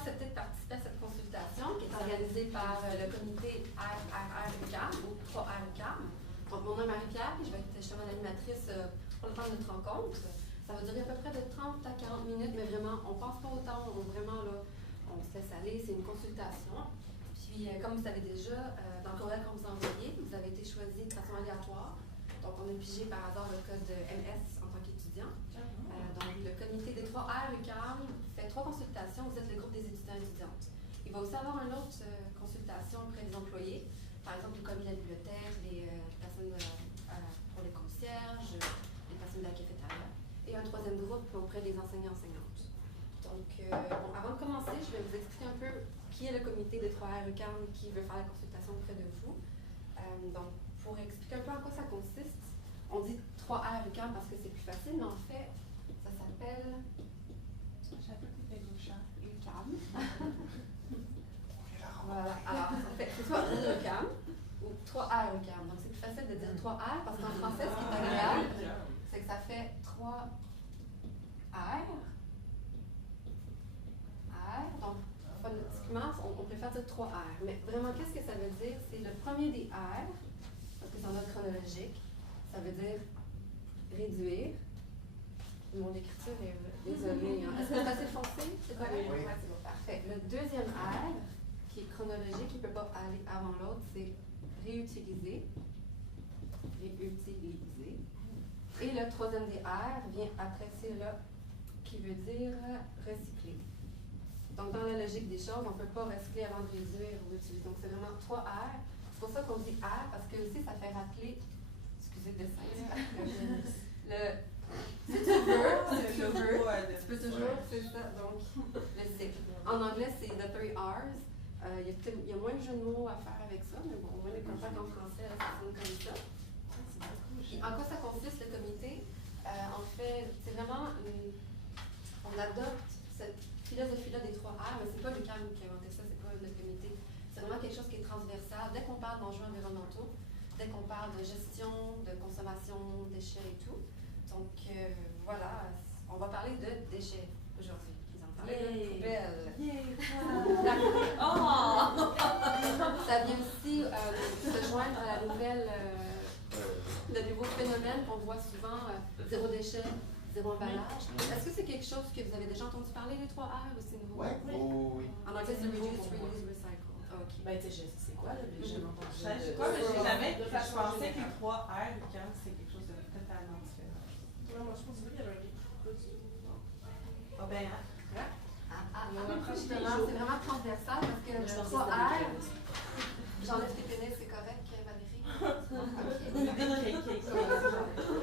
accepté de participer à cette consultation qui est organisée par le comité RRR-UQAM ou 3R-UQAM. Donc, mon nom est Marie-Pierre et je vais être justement l'animatrice pour le temps de notre rencontre. Ça va durer à peu près de 30 à 40 minutes, mais vraiment, on ne passe pas au temps, on se laisse aller, c'est une consultation. Puis, comme vous savez déjà, dans le courriel qu'on vous a envoyé, vous avez été choisi de façon aléatoire. Donc, on a pigé par hasard le code MS en tant qu'étudiant. Donc, le comité des 3R UQAM fait 3 consultations. Vous êtes le groupe des étudiants et étudiantes. Il va aussi avoir une autre consultation auprès des employés. Par exemple, les commis de la bibliothèque, les personnes pour les concierges, les personnes de la cafétéria. Et un troisième groupe auprès des enseignants-enseignantes. Donc, bon, avant de commencer, je vais vous expliquer un peu qui est le comité des 3R UQAM qui veut faire la consultation auprès de vous. Donc, pour expliquer un peu en quoi ça consiste, on dit 3R UQAM parce que c'est plus facile, mais en fait, ça s'appelle UQAM. Voilà. Alors, c'est soit UQAM ou 3R UQAM. Donc, c'est plus facile de dire 3R parce qu'en français, ce qui est agréable, c'est que ça fait 3 R. Donc, phonétiquement, on préfère dire 3 R. Mais vraiment, qu'est-ce que ça veut dire? C'est le premier des R, parce que c'est en ordre chronologique. Ça veut dire réduire. Mon écriture est désolée. Hein. Est-ce que c'est assez foncé? C'est correct? Oui. Ouais, c'est bon. Parfait. Le deuxième R, qui est chronologique, qui ne peut pas aller avant l'autre, c'est réutiliser. Réutiliser. Et le troisième des R vient après celui-là, qui veut dire recycler. Donc, dans la logique des choses, on ne peut pas recycler avant de réduire ou d'utiliser. Donc, c'est vraiment 3 R. C'est pour ça qu'on dit R, parce que aussi, ça fait rappeler, excusez le dessin, si tu peux toujours, c'est ça, donc, le cycle. En anglais, c'est the 3 R's. Il y a moins de jeux de mots à faire avec ça, mais bon, au moins les contacts en français, ça sonne comme ça. Puis, en quoi ça consiste, le comité? En fait, c'est vraiment, on adopte cette philosophie-là des 3 R, mais c'est pas le CAM qui a inventé ça, c'est pas le comité. C'est vraiment quelque chose qui est transversal. Dès qu'on parle d'enjeux environnementaux, dès qu'on parle de gestion, de consommation, déchets et tout. Donc, voilà, on va parler de déchets aujourd'hui. Ils en parlent de poubelles. Ça vient aussi se joindre à la nouvelle, le nouveau phénomène qu'on voit souvent, zéro déchet, zéro emballage. Est-ce que c'est quelque chose que vous avez déjà entendu parler, les 3 R, ou c'est nouveau? Oui. En anglais, c'est Reduce, Reuse, Recycle. OK. Ben, tu sais, c'est quoi, là? J'ai jamais entendu. Je sais quoi, mais j'ai jamais. Je pensais que les 3 R, quand c'est quelque chose de totalement différent. Non, moi, je pense qu'il y avait pas du tout. Ah, ben, Justement, c'est vraiment transversal parce que le 3 R, j'enlève tes pénis, c'est correct, Valérie?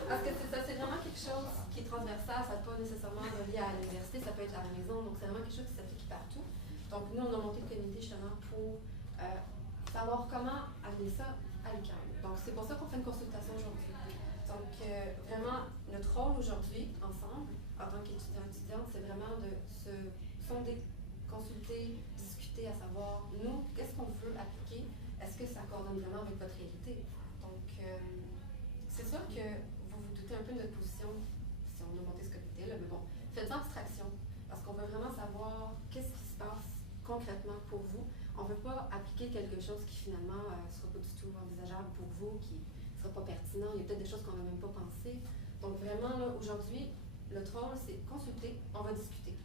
Parce que c'est ça, c'est vraiment quelque chose qui est transversal, ça n'est pas nécessairement relié à l'université, ça peut être à la maison, donc c'est vraiment quelque chose qui s'applique partout. Donc nous, on a monté le comité justement pour savoir comment amener ça à l'UQAM. Donc c'est pour ça qu'on fait une consultation aujourd'hui. Donc vraiment, notre rôle aujourd'hui, ensemble, en tant qu'étudiant-étudiante, c'est vraiment de se sonder, consulter, discuter, à savoir, nous, qu'est-ce qu'on veut appliquer, est-ce que ça coordonne vraiment avec votre réalité? Donc, c'est sûr que vous vous doutez un peu de notre position, si on a monté ce comité-là, mais bon, faites-en abstraction, parce qu'on veut vraiment savoir qu'est-ce qui se passe concrètement pour vous. On ne veut pas appliquer quelque chose qui finalement ne sera pas du tout envisageable pour vous, qui ne sera pas pertinent, il y a peut-être des choses qu'on n'a même pas pensé. Donc vraiment, là, aujourd'hui, notre rôle, c'est consulter, on va discuter.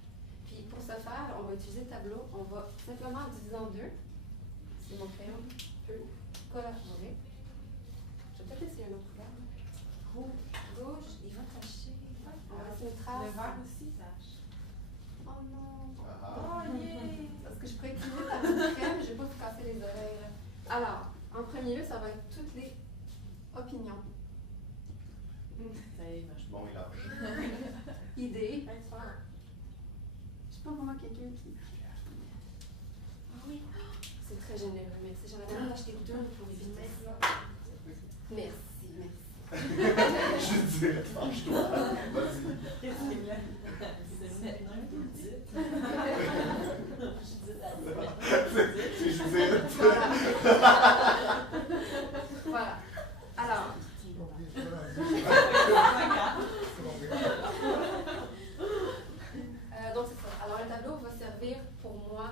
Puis pour ce faire, on va utiliser le tableau, on va simplement diviser en deux. Si mon crayon peut collaborer. Je vais peut-être essayer un autre couleur. Rouge, il va tacher. On va laisser une trace. le vert aussi tâche. Oh non! Oh, yeah! Parce que je pourrais utiliser ta petite crème, je ne vais pas vous casser les oreilles. Là. Alors, en premier lieu, ça va être toutes les opinions. Bon, il a. Idées. Je sais pas vraiment quelqu'un qui. Ah oui, c'est très généreux, merci. J'aurais bien acheté 2 pour éviter ça. Merci, merci. Je dirais, franche-toi. Vas-y. Qu'est-ce qu'il a? C'est un peu dit. C'est José. Voilà. Alors. Donc c'est ça. Alors le tableau va servir pour moi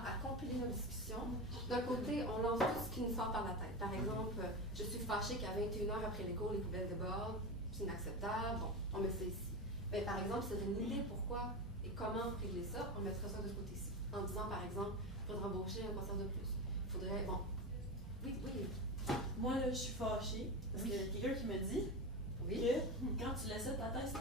côté, on lance tout ce qui nous sort par la tête. Par exemple, je suis fâchée qu'à 21h après les cours, les poubelles débordent, c'est inacceptable, bon, on met ça ici. Mais par exemple, c'est une idée pourquoi et comment régler ça, on mettra ça de ce côté-ci. En disant, par exemple, il faudrait embaucher un concert de plus. Il faudrait, bon, oui. Moi, là, je suis fâchée parce qu'il y a quelqu'un qui me dit que quand tu laissais ta tasse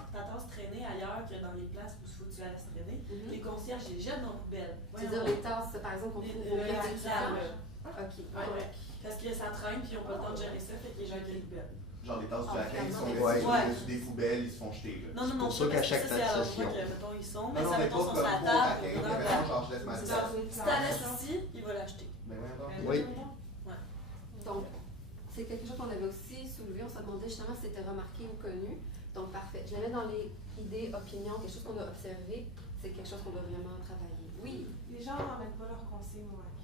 traîner ailleurs que dans les places où il faut que tu la laisses traîner, les concierges les jettent dans la poubelle. C'est-à-dire les tasses, par exemple, qu'on trouve au Les récupérables. OK. Ouais. Parce que ça traîne puis ils n'ont pas le temps de gérer ça, fait qu'ils jettent les poubelles. Genre les tasses du lac, ils sont Ouais. laissés des poubelles, ils se font jeter. Là. Non, pour ça qu'à chaque c'est à session. l'endroit que, mettons, ils sont, mais Non, ça, mais mettons, pas sont comme sur la pour table, Raquin, ou dans mais la genre je laisse ma c'est tasse. ça. Si tu la laisses ici, il va l'acheter. Ben voyons donc. Oui. Donc, c'est quelque chose qu'on avait aussi soulevé. On se demandait justement si c'était remarqué ou connu. Donc, parfait. Je la mets dans les idées, opinions, quelque chose qu'on a observé. C'est quelque chose qu'on doit vraiment travailler. Oui. Les gens n'emmènent pas leurs consignes au Raquin.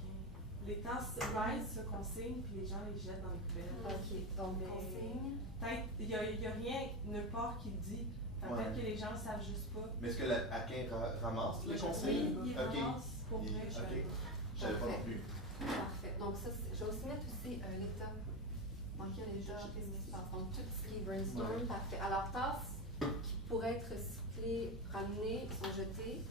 Les tasses Rise se consignent, puis les gens les jettent dans les poubelles. OK. Donc, Mais- consigne. Peut-être, il n'y a rien nulle part qui le dit. Fait Ouais. Peut-être que les gens ne savent juste pas. Mais est-ce que la Aquin ramasse les Oui, consignes? il Ok. ramasse pour vrai, je Ok. savais pas. Je savais pas non plus. Parfait. Donc, ça, je vais aussi mettre aussi l'état. Dans quel état, qu'est-ce qui se passe? Donc, tout ce qui est brainstorm, Ouais. parfait. Alors, tasses qui pourraient être recyclées, ramenées, sont jetées.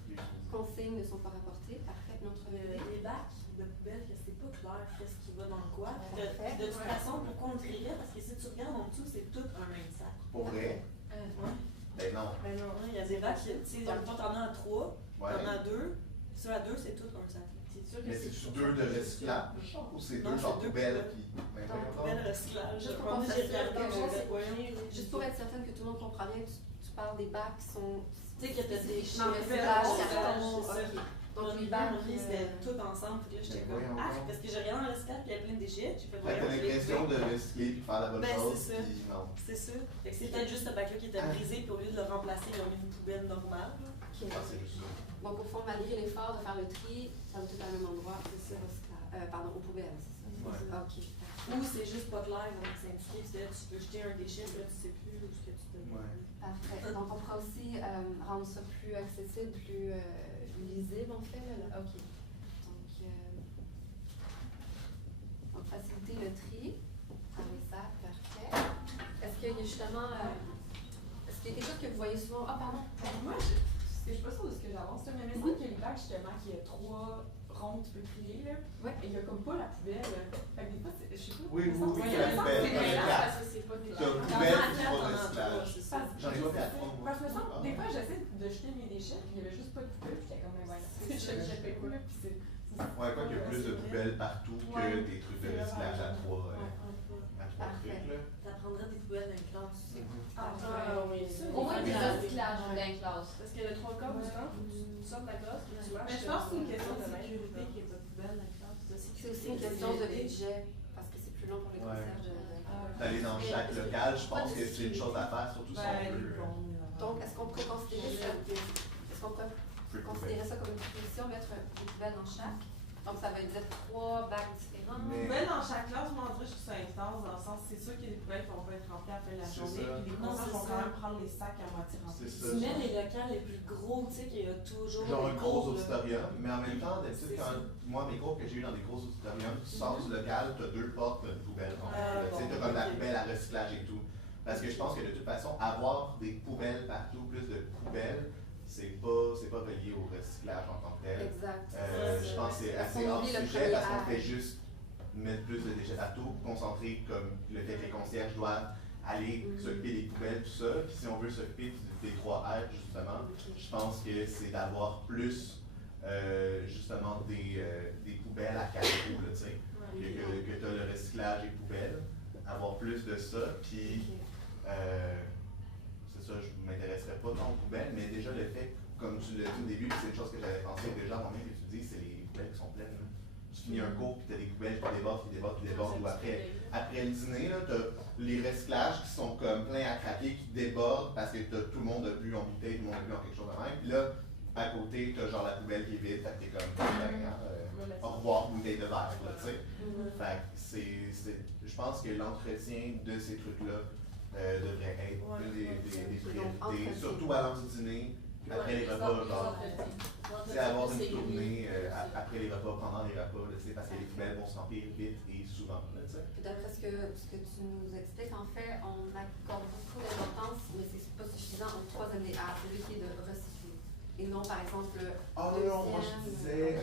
Consignes ne sont pas rapportées. Parfait. Notre idée. Les bacs de poubelle, que c'est pas clair qu'est-ce qui va dans le quoi. Puis Parfait. de toute façon, pourquoi on le trierait? Parce que si tu regardes en dessous, c'est tout un même sac. Pour vrai? Ouais. Ben non. Ben non, il y a des bacs, tu sais, toi t'en as à 3, Ouais. t'en as à 2, ceux à 2, c'est tout un sac. C'est sûr que Mais c'est-tu deux de recyclage ou c'est Non, deux genre c'est deux poubelles poubelles. qui. Ben Donc, voyons donc. Poubelle recyclage. Juste pour Moi, qu'on j'ai fasse regardé quelque chose, le voyons. Juste pour être certaine que tout le monde comprend bien, tu parles des bacs qui sont. Tu sais que t'as des Non, mais c'est recyclage, pas carton, c'est ça. ok. Donc les bacs, c'était tout ensemble. Puis là, j'étais Ben comme, voyons ah, donc. parce que j'ai regardé dans le recyclage, puis il y avait plein de déchets. J'ai fait, Fait que t'as voyons, je l'ai l'impression trouvé. de recycler puis faire la bonne Ben, chose, c'est ça. puis non. C'est ça. Fait que c'est peut-être juste ce bac-là qui était brisé, puis au lieu de le remplacer, ils ont mis une poubelle normale. là. Ok. Ah, c'est juste ça. Donc, au fond, malgré l'effort de faire le tri, ça va tout à même endroit. C'est ça, recyclage. Pardon, aux poubelles, c'est ça. Ouais. Ok. Ou c'est juste pas clair, donc c'est indiqué, tu sais, tu peux jeter un déchet, puis là, tu sais plus où est-ce que tu te Ouais. Parfait. Donc, on pourra aussi rendre ça plus accessible, plus lisible, en fait. Là. OK. Donc, faciliter le tri avec ça, parfait. Est-ce qu'il y a justement... est-ce qu'il y a quelque chose que vous voyez souvent? Ah, pardon. Moi, je suis pas sûre de ce que j'avance, là, mais il me semble qu'il y a les bacs, justement, qu'il y a 3 ronds que tu peux trier, là. Ouais. Et il y a comme pas la poubelle. Fait que des fois, je sais pas. Oui, il me semble oui, que oui, c'est- la il me semble poubelle, que c'est t'en as mélange quatre. parce que c'est pas des T'as bacs. poubelle, T'en as puis quatre, pas t'en as recyclage. trois, c'est ça. J'en ai pas fait à trois, moi. Parce que me semble, Ah. des fois, j'essaie de jeter mes déchets, puis il y avait juste pas de poubelle, puis j'étais comme, mais voilà, C'est ça. je fais quoi, là, puis c'est. Ouais, quoi qu'il y a plus de poubelles partout que Ouais. des trucs de recyclage à trois Parfait. trucs, là. T'apprendrais des poubelles dans une classe. Ah, oui. Au moins, des des recyclages recyclages dans les classes. Parce que le 3/4 du temps, tu sors de la classe, puis tu marches. Mais je pense que c'est une question de sécurité qu'il n'y ait pas de poubelle dans la classe. C'est aussi une question de budget, parce que c'est plus long pour les Ouais. concierges. D'aller dans chaque local, je pense que c'est une chose à faire, surtout si on veut. Donc, est-ce qu'on pourrait considérer ça? Est-ce qu'on pourrait considérer ça comme une proposition, mettre une poubelle dans chaque? Donc, ça veut dire 3 bacs différents. Mais- Poubelles dans chaque classe, moi, en vrai, je trouve ça intense, dans le sens, c'est sûr qu'il y a des poubelles qui vont pas être remplies à la fin de la C'est journée, ça. puis les Non, concierges c'est vont ça. quand même prendre les sacs à moitié remplis. C'est ça. Tu mets les locales les plus gros, tu sais, qu'il y a toujours Genre un des gros cours, là. auditorium, mais en même temps, d'habitude, C'est quand moi, mes cours que j'ai eu dans des gros auditoriums, tu sors du local, tu as 2 portes, tu as une poubelle. Ah, Tu sais, bon, t'as comme la ok. poubelle à recyclage et tout. Parce que je pense que de toute façon, avoir des poubelles partout, plus de poubelles, c'est pas relié au recyclage en tant que tel. Exact. Je pense que c'est assez On hors oublie le sujet parce qu'on premier fait juste mettre plus de déchets partout, concentrer comme le fait que les concierges doivent aller s'occuper des poubelles, tout ça. Puis si on veut s'occuper des 3 R, justement, je pense que c'est d'avoir plus justement des poubelles à 4 roues, là, tu sais, que tu as le recyclage et poubelles, avoir plus de ça, puis c'est ça, je ne m'intéresserais pas tant aux poubelles, mais déjà le fait, comme tu l'as dit au début, puis c'est une chose que j'avais pensé déjà moi-même étudier, c'est les poubelles qui sont pleines. Là. Tu finis un cours, puis tu as des poubelles qui débordent, ou après le dîner, tu as les recyclages qui sont comme pleins à craquer, qui débordent parce que tout le monde a bu en bouteille, tout le monde a bu en quelque chose de même. Puis là, à côté, tu as genre la poubelle qui est vide, fait que t'es comme, au revoir, bouteille de verre, là, tu sais. Fait que je pense que l'entretien de ces trucs-là devrait être une des priorités, surtout à l'heure du dîner, après les repas, genre. C'est avoir une tournée après les repas, pendant les repas, là, parce que les poubelles vont se remplir vite et souvent. Là, d'après ce que tu nous expliques, en fait, on accorde beaucoup d'importance, mais c'est pas suffisant au troisième des R, celui qui est de recycler. Et non, par exemple, le non, moi je disais,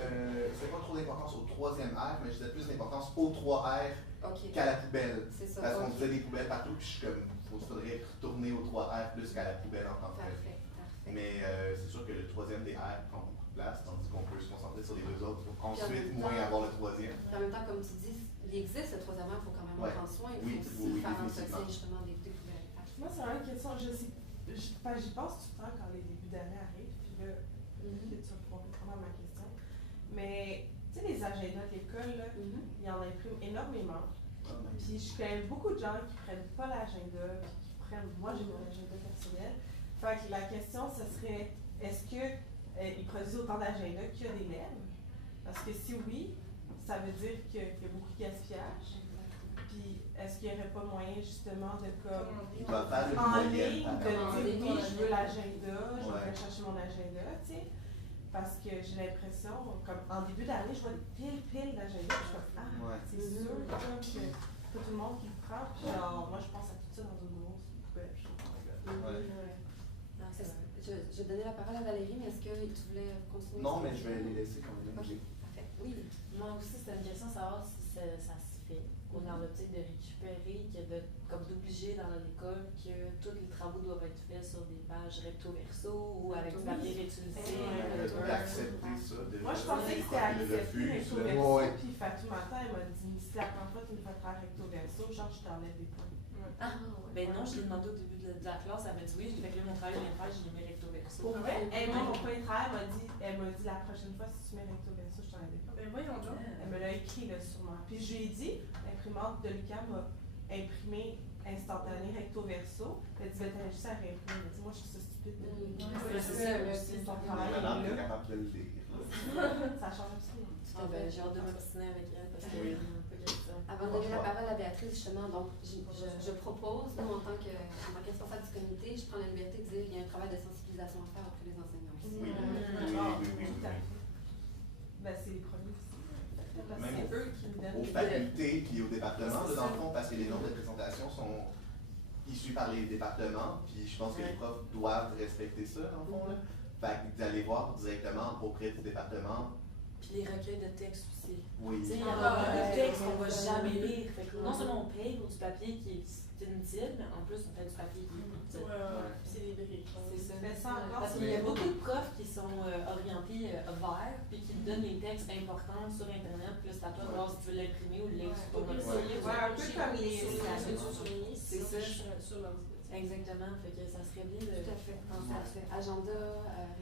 c'est pas trop d'importance au troisième R, mais je disais plus d'importance aux 3 R qu'à la poubelle. C'est ça. Parce qu'on disait des poubelles partout, puis je suis comme, faudrait retourner aux 3 R plus qu'à la poubelle en tant que telle. Parfait. Mais c'est sûr que le troisième des R prend beaucoup de place, tandis qu'on peut se concentrer sur les 2 autres pour ensuite moins avoir le troisième. En même temps, comme tu dis, il existe le troisième R, il faut quand même en prendre soin. Il faut aussi faire l'entretien justement des poubelles. Moi, c'est vraiment une question, j'y pense tout le temps quand les débuts d'année arrivent, puis là, peut-être tu vas répondre à ma question. Mais, tu sais, les agendas de l'école, il y en imprime énormément. Puis je connais beaucoup de gens qui prennent pas l'agenda, puis qui prennent, moi j'ai mon agenda personnel. Fait que la question, ce serait, est-ce qu'ils produisent autant d'agendas qu'il y a d'élèves? Parce que si oui, ça veut dire qu'il y a beaucoup de gaspillage. Puis est-ce qu'il n'y aurait pas moyen justement de comme en ligne, de dire oui, je veux l'agenda, je vais aller chercher mon agenda, tu sais? Parce que j'ai l'impression, comme en début d'année, je vois pile d'agenda, puis je suis comme, c'est sûr que pas tout le monde qui le prend, puis genre, moi je pense à tout ça dans une grosse poubelle, je suis Je vais donner la parole à Valérie, mais est-ce que tu voulais continuer? Non, mais je vais les laisser quand même. Ok, parfait. Oui. Moi aussi, c'était une question de savoir si ça se fait, ou dans l'optique de récupérer, comme d'obliger dans l'école que tous les travaux doivent être faits sur des pages recto-verso ou avec du papier réutilisé. D'accepter ça. Moi, je pensais que c'était accepté recto-verso, puis Fatou Matin, elle m'a dit si la première fois tu me fais faire recto-verso, genre je t'enlève des points. Ben non, je l'ai demandé au début de la classe, elle m'a dit oui, j'ai fait mon travail de faire, j'ai mis recto-verso. Pour vrai? Moi, mon point de travail elle m'a dit la prochaine fois, si tu mets recto-verso, je t'enlève des points. Ben voyons donc. Elle me l'a écrit là, sûrement. Puis je lui ai dit, l'imprimante de l'UQAM m'a imprimé instantané recto-verso. Elle dit, t'as juste à réimprimer. Elle dit, moi, je suis ça stupide. C'est ça, c'est ton travail. Madame, t'es capable de le lire. Ça change absolument. J'ai hâte de m'obstiner avec elle parce que c'est un peu question. Avant de donner la parole à Béatrice, justement, donc je propose, nous, en tant que responsable du comité, je prends la liberté de dire qu'il y a un travail de sensibilisation à faire auprès des enseignants aussi. Oui. Ben, c'est les premiers aussi. Même C'est eux qui nous donnent aux facultés puis au département, dans le fond, parce que les normes de présentation sont issues par les départements, puis je pense que les profs doivent respecter ça, dans le fond. Fait que d'aller voir directement auprès du département. Puis les recueils de textes aussi. Oui. Tu sais, il y a beaucoup de textes qu'on ne va jamais lire. Fait que non seulement on paye pour du papier qui est inutile, mais en plus on fait du papier qui est inutile. C'est des briques. C'est ça. Parce qu'il y a beaucoup de profs qui sont orientés verts, puis qui donnent les textes importants sur Internet, puis c'est à toi de voir si tu veux l'imprimer ou le lire sur ton ordinateur. un peu comme les. C'est ça. Exactement. Fait que ça serait bien de. Tout à fait. Agenda,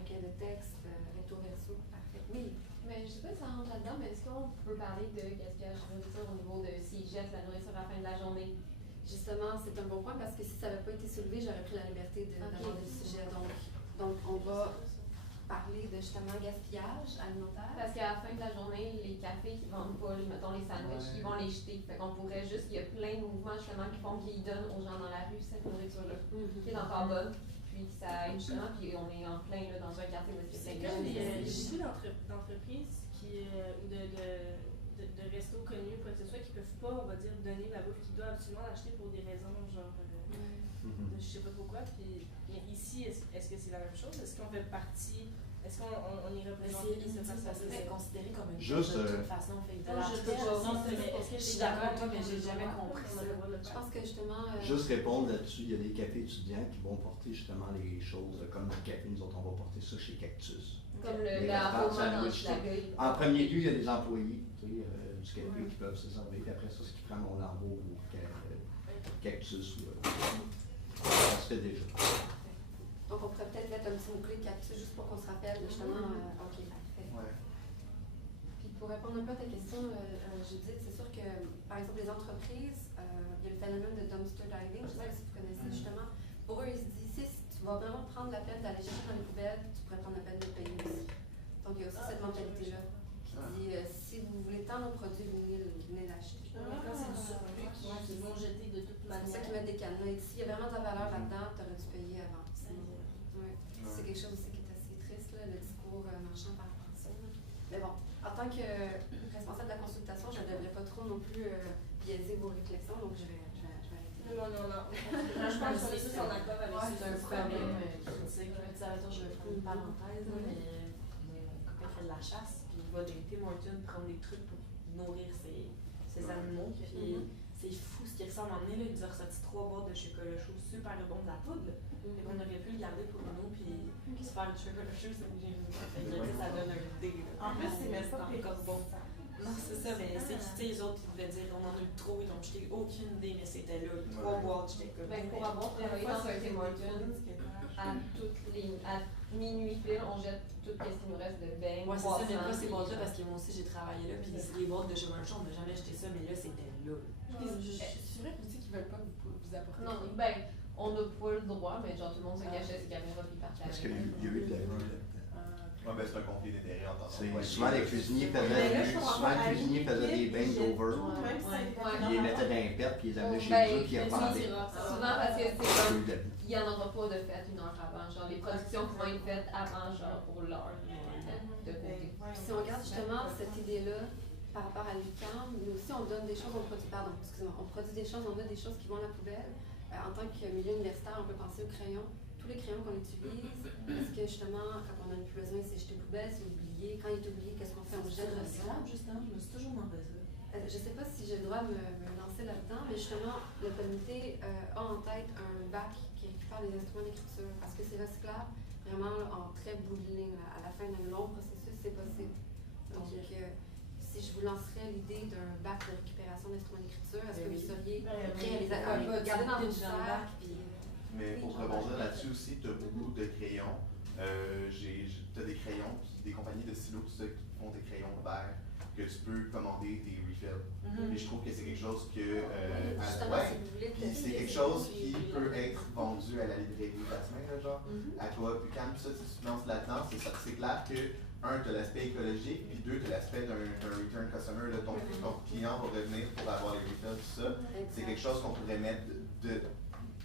recueil de texte, recto-verso. Parfait. Oui. Mais je sais pas si ça rentre là-dedans, mais est-ce qu'on peut parler de gaspillage de nourriture au niveau de s'ils jettent la nourriture à la fin de la journée? Justement, c'est un bon point parce que si ça n'avait pas été soulevé, j'aurais pris la liberté d'aborder le sujet. Donc, on va parler de justement gaspillage alimentaire. Parce qu'à la fin de la journée, les cafés qui vendent pas, mettons les sandwichs, ils vont les jeter. Fait qu'on pourrait juste, il y a plein de mouvements justement qui font qu'ils donnent aux gens dans la rue cette nourriture-là, qui est encore bonne. Puis ça aide justement, puis on est en plein là, dans un quartier où c'est comme des d'entreprises qui, ou de restos connus, quoi que ce soit, qui peuvent pas, on va dire, donner la bouffe qu'ils doivent absolument l'acheter pour des raisons genre de je sais pas pourquoi. Puis ici, est-ce que c'est la même chose? Est-ce qu'on fait partie? Est-ce qu'on y représente C'est considéré comme une chose de toute façon. Fait que je suis d'accord avec toi, mais j'ai jamais compris ça. Je pense que justement. Juste répondre là-dessus, il y a des cafés étudiants qui vont porter justement les choses, comme le café, nous autres, on va porter ça chez Cactus. Comme l'appartement dans le Chicago. En premier lieu, il y a des employés du café qui peuvent se servir. Puis après ça, ce qui prend mon lambeau ou Cactus, ça se fait déjà. Donc, on pourrait peut-être mettre un petit mot-clé Cactus juste pour qu'on se rappelle justement. Ok, parfait. Puis pour répondre un peu à ta question, Judith, c'est sûr que, par exemple, les entreprises, il y a le phénomène de dumpster diving, je sais pas si vous connaissez justement. Pour eux, ils se disent, si tu vas vraiment prendre la peine d'aller chercher dans les poubelles, tu pourrais prendre la peine de payer aussi. Donc, il y a aussi cette mentalité-là qui dit, si vous voulez tant nos produits, vous venez l'acheter. Quand c'est du surplus qu'ils vont jeter de toute manière. C'est ça qui met des cadenas. S'il y a vraiment de la valeur là-dedans, tu aurais dû payer avant. C'est quelque chose aussi qui est assez triste, là, le discours tranchant par rapport à ça. Là. Mais bon, en tant que responsable de la consultation, je ne devrais pas trop non plus biaiser vos réflexions, donc je vais arrêter. Non. Je pense qu'on est tous en accord avec ça. C'est un problème critique. Je vais faire une parenthèse, mais mon copain fait de la chasse, puis il va des Tim Hortons prendre des trucs pour nourrir ses animaux. Puis c'est fou ce qui ressemble. À un moment donné, il nous a ressorti 3 boîtes de chocolat chaud super bon de la poudre. Fait qu'on aurait pu le garder pour nous, puis se faire du chocolat chaud, ça donne un dé. En plus, c'est même pas encore bon. Non, c'est ça, mais c'est que les autres, ils devaient dire on en a eu trop, ils n'ont jeté aucune idée, mais c'était là, 3 boîtes, j'étais comme. Ben, pour avoir travaillé dans un Tim Hortons, à minuit pile, on jette tout ce qui nous reste de beignes. Ouais, c'est ça, mais pas ces boîtes-là, parce que moi aussi j'ai travaillé là, puis les boîtes de chocolat chaud, on n'a jamais jeté ça, mais là, c'était là. C'est vrai aussi qu'ils veulent pas vous apporter. Non, ben, on n'a pas le droit, mais genre tout le monde se cachait ses caméras puis partait. Parce qu'il y a eu de la vue là-dedans. Ouais, ben c'est un conflit d'intérêt en tant que Souvent, les cuisiniers faisaient des bains d'over. Ils les mettaient dans les pertes, puis ils les amenaient chez eux, puis ils revendaient. Souvent parce que c'est comme, il n'y en aura pas de fête 1 heure avant. Genre, les productions qui vont être faites avant, genre, pour l'heure de côté. Puis si on regarde justement cette idée-là par rapport à l'UQAM, nous aussi on donne des choses, on produit des choses, on a des choses qui vont à la poubelle. En tant que milieu universitaire, on peut penser aux crayons. Tous les crayons qu'on utilise, est-ce que justement, quand on a plus besoin, c'est jeter poubelle, c'est oublié. Quand il est oublié, qu'est-ce qu'on fait? On jette le sol. Justement, je me suis toujours demandé ça. Je ne sais pas si j'ai le droit de me lancer là-dedans, mais justement, le comité a en tête un bac qui récupère les instruments d'écriture parce que c'est recyclable vraiment là, en très bout de ligne. Là, à la fin d'un long processus, c'est possible. Donc, si je vous lancerais l'idée d'un bac de récupération d'instruments d'écriture, est-ce que vous seriez prêt à les garder dans vos sacs? Mais pour rebondir là-dessus aussi, tu as beaucoup de crayons. Tu as des crayons, des compagnies de stylos, tout ça, qui font des crayons verts que tu peux commander des refills. Et je trouve que c'est quelque chose que. C'est quelque chose qui peut être vendu à la librairie de la semaine, là, genre, à Coop UQAM, ça, si tu te lances là-dedans, c'est clair que, un, tu as l'aspect écologique, puis deux, tu as l'aspect d'un return customer, là, ton client va revenir pour avoir les refills, tout ça. C'est quelque chose qu'on pourrait mettre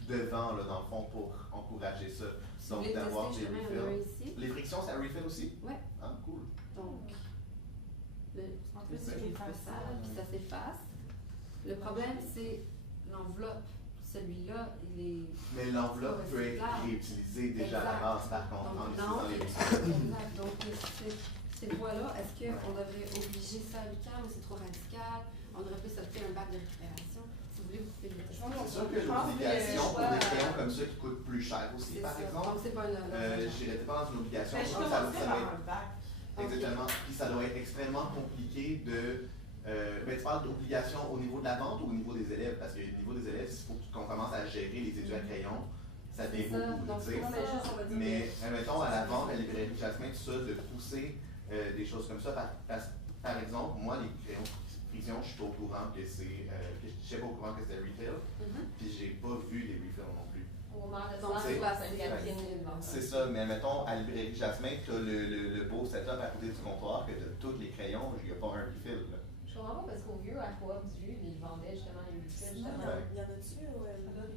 devant, là, dans le fond, pour encourager ça. Donc, d'avoir des refills. Les frictions, ça refill aussi? Oui. Ah, cool. Donc, en plus, c'est ça, puis ça s'efface. Le problème, c'est l'enveloppe. Celui-là, il est. Mais l'enveloppe peut être réutilisée déjà à la base, par contre, en utilisant les exact. Donc, ces voies-là, est-ce qu'on devrait obliger ça à l'UQAM ou c'est trop radical? On devrait plus s'offrir un bac de récupération. Si vous voulez, vous pouvez le dire. C'est sûr que l'obligation pour des crayons comme ça qui coûtent plus cher aussi, par exemple. Donc, c'est pas une. Je n'irais pas dans une obligation. Mais je ça va être. un bac. Exactement. Puis ça doit être extrêmement compliqué de. Tu parles d'obligation au niveau de la vente ou au niveau des élèves? Parce qu'au niveau des élèves, il faut qu'on commence à gérer les études à crayon. Ça devient beaucoup, tu sais. Mais, mettons, à la vente, à la librairie Jasmin, tout ça, de pousser des choses comme ça. Par exemple, moi, les crayons friction, je suis pas au courant que c'est. Je sais pas au courant que c'est retail. Puis j'ai pas vu les refills non plus. C'est ça, mais mettons, à la librairie Jasmin, tu as le beau setup à côté du comptoir, que tu as tous les crayons, il n'y a pas un refill. Là. Je comprends pas parce qu'au vieux, à Coop du Vieux, ils vendaient justement les refills. Il y en a-tu?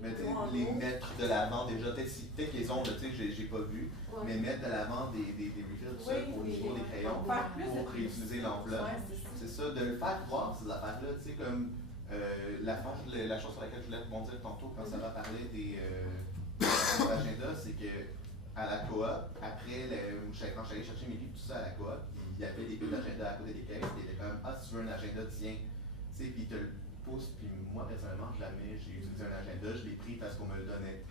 Mais les mettre de l'avant déjà, peut-être qu'ils ont, tu sais, j'ai pas vu, mais mettre de l'avant des refills tout ça, au niveau des crayons pour réutiliser l'enveloppe. C'est ça, de le faire voir ces affaires-là, tu sais, comme la chose sur laquelle je voulais rebondir tantôt quand ça va parler des agendas, c'est que à la coop, après, quand j'allais chercher mes livres, tout ça à la coop, il y avait des bulles d'agenda à côté des caisses, puis il était comme, si tu veux un agenda, tiens, tu sais, puis il te le pousse, puis moi, personnellement, jamais j'ai utilisé un agenda, je l'ai pris parce qu'on me le donnait.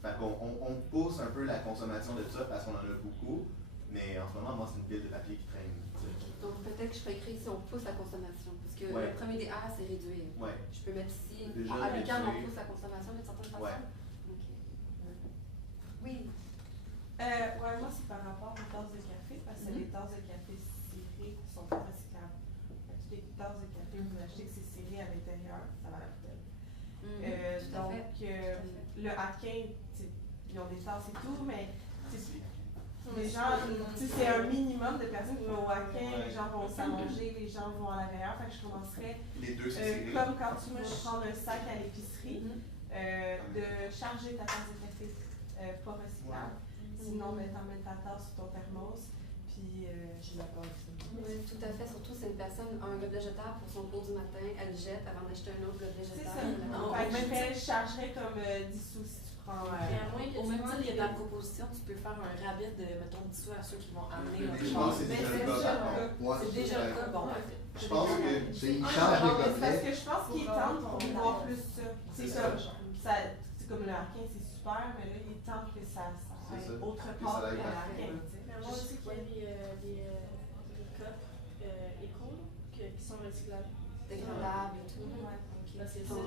Fait qu'on pousse un peu la consommation de ça parce qu'on en a beaucoup, mais en ce moment, moi, c'est une pile de papier qui traîne. Donc peut-être que je peux écrire si on pousse la consommation, parce que le premier des A, c'est réduire. Je peux mettre ici, à l'UQAM, on pousse la consommation d'une certaine façon. Oui. Moi, c'est par rapport aux tasses de café, parce que les tasses de café serrées sont pas recyclables. Toutes les tasses de café, vous achetez que c'est serré à l'intérieur, ça va à la poubelle. Donc, le Atkin, ils ont des tasses et tout, mais les gens, c'est un minimum de personnes qui vont au Atkin, les gens vont s'allonger, les gens vont à l'intérieur. Fait que je commencerais, comme quand tu vas prendre un sac à l'épicerie, de charger ta tasse de café pas recyclable. Sinon, t'emmènes ta tasse sur ton thermos, puis puis J'ai d'accord avec ça. Oui, tout à fait. Surtout, c'est une personne a un gobelet jetable pour son cours du matin, elle le jette avant d'acheter un autre gobelet c'est jetable. ça. Fait que je chargerais comme 10 sous si tu prends. Et à moins que Au tu même vois titre, il y a de que- la proposition, tu peux faire un rabais de, mettons, 10 sous à ceux qui vont amener leur Je pense que c'est Mais déjà c'est le cas, déjà par le contre. Ouais, C'est déjà le cas, bon. Je pense que Ils Ah, changent les non, mais c'est parce gobelets. que je pense qu'ils tentent pour voir plus ça. C'est comme le harkin, c'est super, mais là, ils tentent que ça C'est aille ça. autre Que part ça que aille le partout, harkin. là. tu sais. Mais moi aussi qu'il y a des copes éco qui sont recyclables. Dégradable et tout. Ouais. Parce que Donc,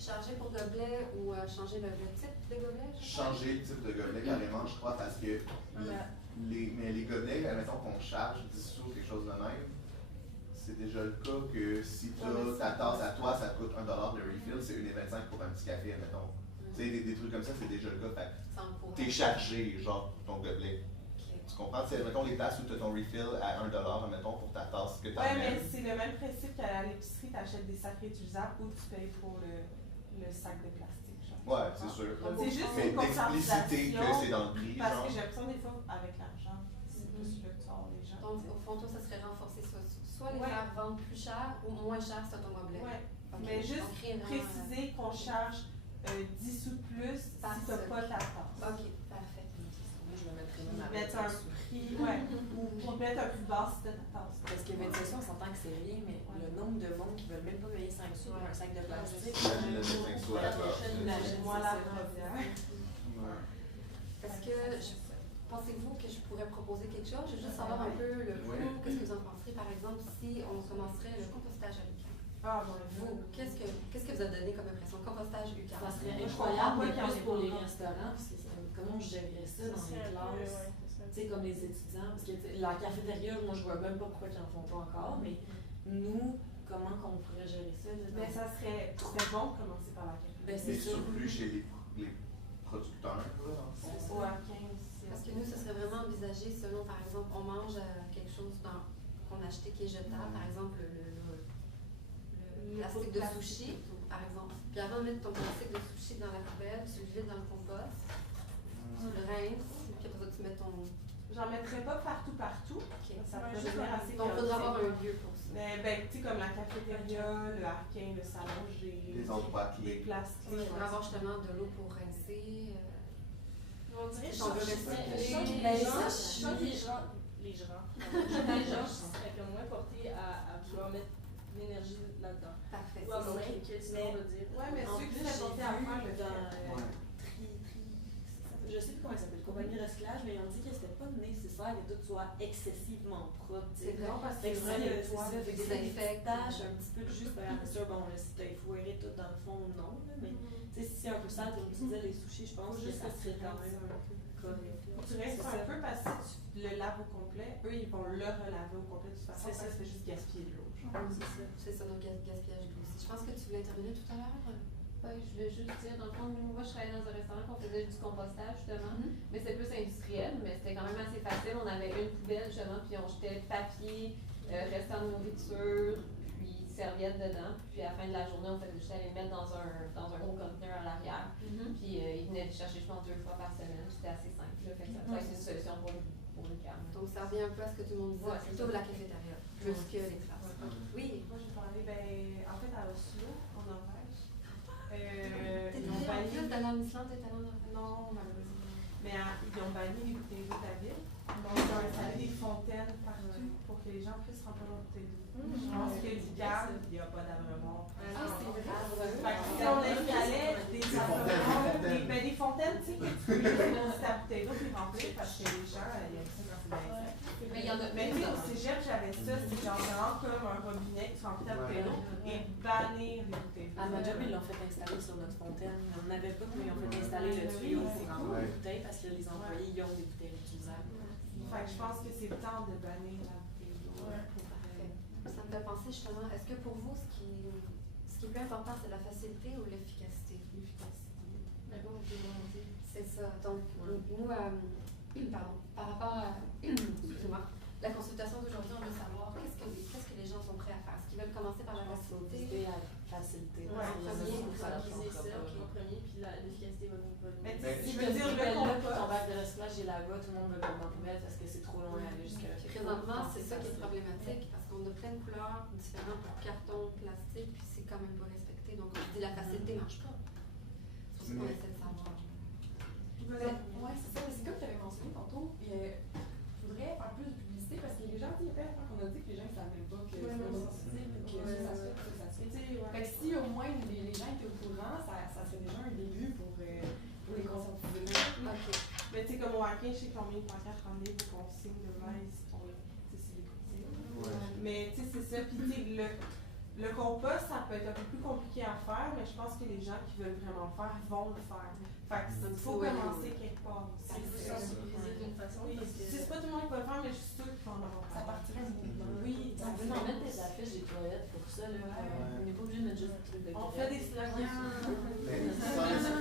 c'est changer pour gobelet ou changer le type de gobelet? je sais pas. changer le type de gobelet carrément, je crois, parce que les gobelets, admettons qu'on charge 10 sous quelque chose de même, c'est déjà le cas que si tu as ta tasse à toi, ça te coûte $1 le refill, c'est 1,25 pour un petit café, admettons. Tu sais, des trucs comme ça, c'est déjà le cas. Fait Ça encourage. que t'es chargé, genre, pour ton gobelet. Ok. Tu comprends? C'est, admettons, les tasses où tu as ton refill à $1, admettons, pour ta tasse que tu Ouais, mais c'est le même principe qu'à l'épicerie, tu achètes des sacs réutilisables ou tu payes pour le sac de plastique. Genre. Ouais, c'est sûr. C'est juste Mais une d'expliciter que conscientisation, c'est dans le prix, parce genre. que j'ai l'impression des fois, avec l'argent, c'est plus le temps les gens. Donc, au fond, toi, ça serait renforcer ça. Soit les Ouais. faire vendre plus cher ou moins cher si tu as ton gobelet. Ouais. Ok. Mais juste Donc, créer vraiment, préciser qu'on charge 10 sous de plus si Par tu n'as seul. pas ta tasse. Ok, parfait. Moi, je me mettrais même à Mettre un 25 sous. prix, ouais, ou pour mettre un prix bas si tu as ta tasse. Parce que 25 sous, on s'entend que c'est rien, mais le nombre de monde qui veulent même pas payer 5 sous pour un sac de plastique. Imagine le 25 sous à la porte. Imagine-moi la première. Ouais. Est-ce que, pensez-vous que je pourrais proposer quelque chose? Je veux juste savoir un peu le Oui. coût. Qu'est-ce que vous en penserez, par exemple, si on commencerait le compostage à l'UQAM? Ah, bon, Vous, qu'est-ce que vous a donné comme impression? Compostage UQAM. Ça serait Moi, je incroyable, comprends pas mais qu'il y en plus ait pour pas les autant. restaurants, parce que comment je gérerais ça dans les classes? Tu sais, comme les étudiants, parce que tu sais, la cafétéria, moi je vois même pas pourquoi ils en font pas encore, mais nous, comment qu'on pourrait gérer ça? Mais ça serait bon de commencer par la café. Ben, Les c'est sûr. surplus chez les producteurs, là, dans le fond. Ou à 15. Parce que nous, ce serait vraiment envisagé selon, par exemple, on mange quelque chose qu'on a acheté qui est jetable, par exemple le plastique de sushi, par exemple. Puis avant de mettre ton plastique de sushi dans la poubelle, tu le vides dans le compost, tu le rinces, puis après ça, tu mets ton... J'en mettrais pas partout. Ok. Ça Ouais, peut juste devenir assez Donc, il faudra avoir chaotique. un lieu pour ça. Mais ben, tu sais, comme la cafétéria, le harkin, le salon, j'ai Les endroits des clés. plastiques. Il faudra avoir justement de l'eau pour rincer. On dirait Si on veut que recycler. les gens seraient comme moins portés à vouloir mettre l'énergie là-dedans. Parfait. Ou à moins c'est que sinon on va dire. Ouais, mais En ceux qui plus, seraient j'ai portés à vu faire le dans fait. je sais plus comment il s'appelle, compagnie de recyclage, mais ils ont dit que c'était pas nécessaire que tout soit excessivement propre. tu sais. vrai. Non, parce Fait que que c'est c'est le ça, toit. fait que des c'est des infects. taches, un petit peu de jus, ben, c'est sûr, bon, là, si t'as effoiré tout dans le fond, non, là, mais tu sais, si c'est un peu sale, comme tu disais, les sushis, je pense Faut que juste ça que serait tu quand rinces même un peu. correct. là. Tu restes C'est un ça. peu parce que si tu le laves au complet, eux ils vont le relaver au complet de toute façon. C'est ça. Ça fait juste gaspiller de l'eau. genre. C'est ça, donc gaspillage d'eau aussi. Je pense que tu voulais intervenir tout à l'heure. Ben, je voulais juste dire, dans le fond, moi je travaillais dans un restaurant qu'on faisait du compostage justement, mais c'était plus industriel, mais c'était quand même assez facile. On avait une poubelle justement, puis on jetait papier, restant de nourriture, puis serviettes dedans. Puis à la fin de la journée, on faisait juste aller mettre dans un gros conteneur à l'arrière. Puis ils venaient le chercher, je pense, 2 fois par semaine. C'était assez simple. Là, fait que ça peut être une solution pour le calme. Donc ça revient un peu à ce que tout le monde disait, Ouais, c'est plutôt ça. la cafétéria, plus que les classes. Oui. Moi j'ai parlé, en fait à Oslo, en Norvège. T'es Ils ont allé en banni. plus d'aller en Islande, t'es allé en Norvège? Non, malheureusement. Mais ils ont banni les bouteilles d'eau de la ville. Donc ils ont installé des fontaines partout pour que les gens puissent remplir leurs bouteilles d'eau. Je pense que du gaz, il n'y a pas d'abreuvoir. Ah, c'est vrai. Fait que si on installait des abreuvoirs, des fontaines, tu sais, que tu peux juste ta bouteille d'eau puis remplir parce que les gens, ils aiment ça quand c'est bien sec. Mais il y en a Mais tu sais, au cégep, j'avais ça, c'est genre vraiment comme un robinet, tu remplis ta bouteille d'eau et bannir les bouteilles d'eau. À ma job, ils l'ont fait installer sur notre fontaine. On n'avait pas, mais ils ont fait installer le tuyau pour remplir les bouteilles parce que les employés, ils ont des bouteilles réutilisables. Fait que je pense que c'est le temps de bannir la bouteille d'eau. Parfait. Ça me fait penser justement, est-ce que pour vous, ce qui est plus important, c'est la facilité ou l'efficacité? C'est ça. Donc, nous, pardon, par rapport à excusez-moi, la consultation d'aujourd'hui, on veut savoir qu'est-ce que les gens sont prêts à faire. Est-ce qu'ils veulent commencer par la facilité? à facilité. Ouais, parce qu'il y en a premier, beaucoup, Favoriser changera ça pas. en premier, puis l'efficacité va nous Mais Mais tu Si veux dire le ton compost? bac de recyclage, j'ai la Hochelaga, tout le monde veut mettre dans la poubelle parce que c'est trop long à aller jusqu'à la Présentement, c'est ça qui est problématique parce qu'on a plein de couleurs différentes pour carton, plastique, puis c'est quand même pas respecté. Donc, on se dit la facilité ne marche pas. C'est pour ça qu'on essaie de savoir. Oui, c'est ça. Mais c'est comme tu avais mentionné tantôt. Il faudrait faire plus de publicité parce que les gens, il y a plein d'affaires qu'on a dit que les gens ne savaient même pas que c'était sensible ou que ça se fait, ça se fait. Fait que si au moins les gens étaient au courant, ça serait déjà un début pour les conscientiser. OK. Mais tu sais, comme au hacking, je sais combien de pancartes ramener pour qu'on signe de maïs pour c'est des courtiers. Mais tu sais, c'est ça. Puis tu sais, le compost, ça peut être un peu plus compliqué à faire, mais je pense que les gens qui veulent vraiment le faire vont le faire. Fait que il faut commencer quelque part aussi. C'est sensibiliser d'une façon. Oui, c'est pas tout le monde qui peut le faire, mais je suis sûre qu'il faut en avoir. Ça partirait du mouvement. Oui, On peut en mettre des affiches, des toilettes pour ça. Là. On n'est pas obligé de mettre juste des trucs de on fait des slogans. Mais